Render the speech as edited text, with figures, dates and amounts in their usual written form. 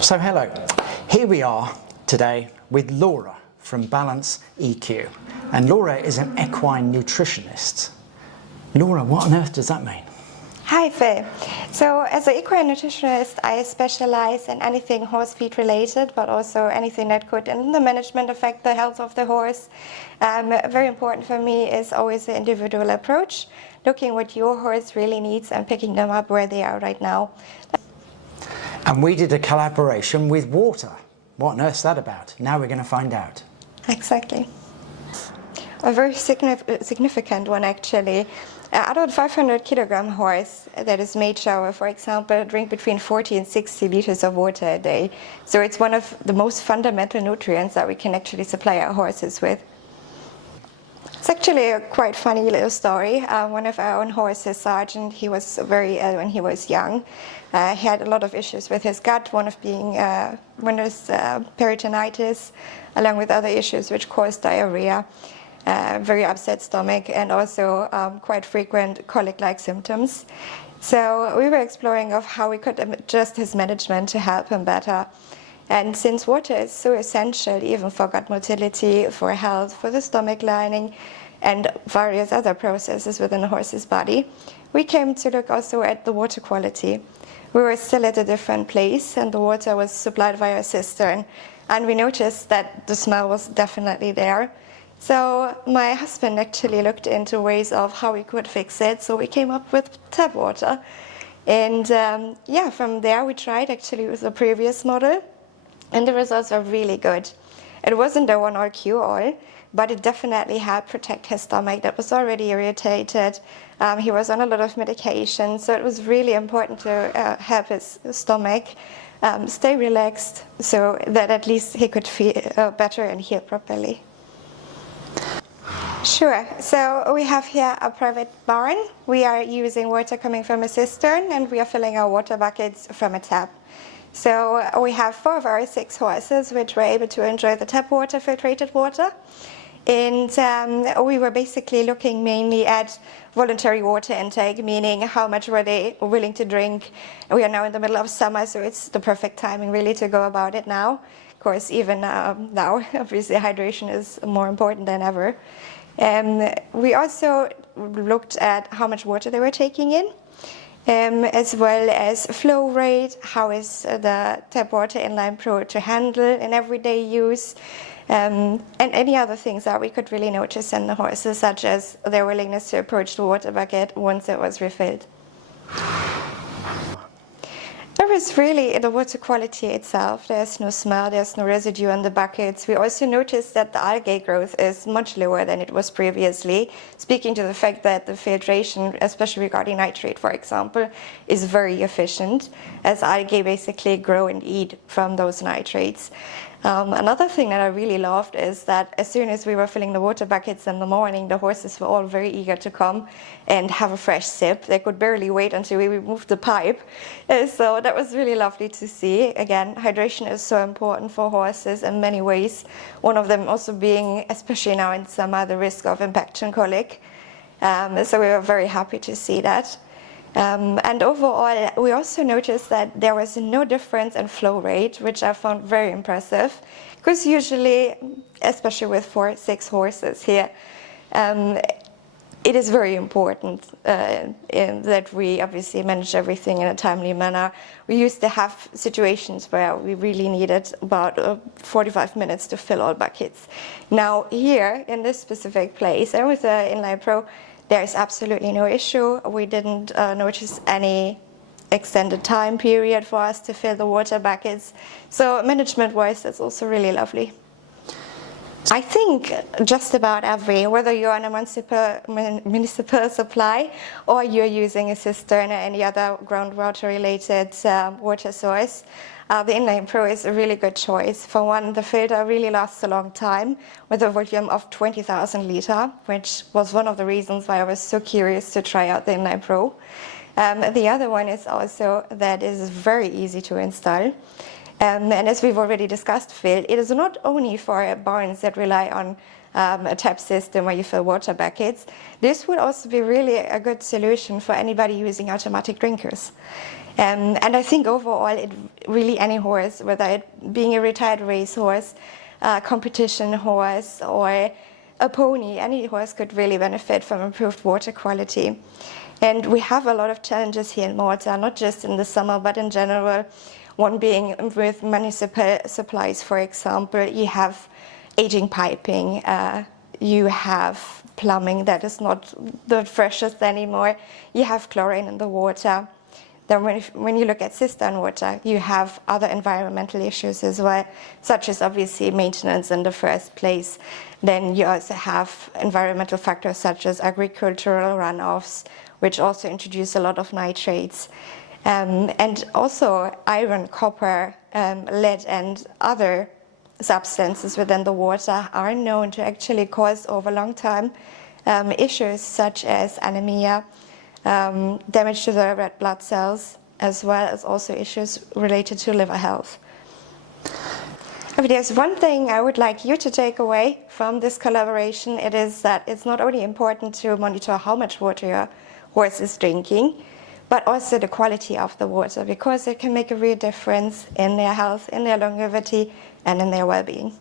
So hello, here we are today with Laura from BalanceEQ, and Laura is an equine nutritionist. Laura, what on earth does that mean? Hi Phil. So as an equine nutritionist, I specialize in anything horse feed related, but also anything that could in the management affect the health of the horse. Very important for me is always the individual approach, looking what your horse really needs and picking them up where they are right now. And we did a collaboration with water. What on earth's that about? Now we're going to find out. Exactly. A very significant one actually. Out of a 500 kilogram horse that is made shower, for example, drink between 40 and 60 liters of water a day. So it's one of the most fundamental nutrients that we can actually supply our horses with. It's actually a quite funny little story. One of our own horses, Sergeant, he was very ill when he was young. He had a lot of issues with his gut, one was peritonitis, along with other issues which caused diarrhea. Very upset stomach, and also quite frequent colic-like symptoms. So we were exploring of how we could adjust his management to help him better. And since water is so essential even for gut motility, for health, for the stomach lining, and various other processes within the horse's body, we came to look also at the water quality. We were still at a different place, and the water was supplied via a cistern, and we noticed that the smell was definitely there. So my husband actually looked into ways of how we could fix it, so we came up with tap water. And from there we tried actually with the previous model, and the results were really good. It wasn't a one-all cure-all, but it definitely helped protect his stomach that was already irritated. He was on a lot of medication, so it was really important to help his stomach stay relaxed so that at least he could feel better and heal properly. Sure. So we have here a private barn. We are using water coming from a cistern, and we are filling our water buckets from a tap. So we have 4 of our 6 horses which were able to enjoy the tap water, filtrated water. And we were basically looking mainly at voluntary water intake, meaning how much were they willing to drink. We are now in the middle of summer, so it's the perfect timing really to go about it now. Of course, even now, obviously hydration is more important than ever. We also looked at how much water they were taking in, as well as flow rate, how is the Tappwater InlinePro to handle in everyday use, and any other things that we could really notice in the horses, such as their willingness to approach the water bucket once it was refilled. There is really the water quality itself. There's no smell, there's no residue on the buckets. We also noticed that the algae growth is much lower than it was previously, speaking to the fact that the filtration, especially regarding nitrate, for example, is very efficient, as algae basically grow and eat from those nitrates. Another thing that I really loved is that as soon as we were filling the water buckets in the morning, the horses were all very eager to come and have a fresh sip. They could barely wait until we removed the pipe. So that was really lovely to see. Again, hydration is so important for horses in many ways. One of them also being, especially now in summer, the risk of impaction colic. So we were very happy to see that. And overall, we also noticed that there was no difference in flow rate, which I found very impressive, because usually, especially with 4-6 horses here, it is very important that we obviously manage everything in a timely manner. We used to have situations where we really needed about 45 minutes to fill all buckets. Now here, in this specific place, and with the InlinePro, there is absolutely no issue. We didn't notice any extended time period for us to fill the water buckets. So management-wise, that's also really lovely. I think just about whether you're on a municipal supply or you're using a cistern or any other groundwater-related water source, the InlinePro is a really good choice. For one, the filter really lasts a long time with a volume of 20,000 liters, which was one of the reasons why I was so curious to try out the InlinePro. The other one is also that it is very easy to install. And as we've already discussed, Phil, it is not only for barns that rely on a tap system where you fill water buckets. This would also be really a good solution for anybody using automatic drinkers. And I think overall, it really any horse, whether it being a retired racehorse, a competition horse, or a pony, any horse could really benefit from improved water quality. And we have a lot of challenges here in Malta, not just in the summer, but in general. One being with municipal supplies, for example, you have aging piping, you have plumbing that is not the freshest anymore, you have chlorine in the water. Then when you look at cistern water, you have other environmental issues as well, such as obviously maintenance in the first place. Then you also have environmental factors such as agricultural runoffs, which also introduce a lot of nitrates. And also iron, copper, lead, and other substances within the water are known to actually cause over long time issues such as anemia, damage to the red blood cells, as well as also issues related to liver health. If there's one thing I would like you to take away from this collaboration, it is that it's not only important to monitor how much water your horse is drinking, but also the quality of the water, because it can make a real difference in their health, in their longevity, and in their well-being.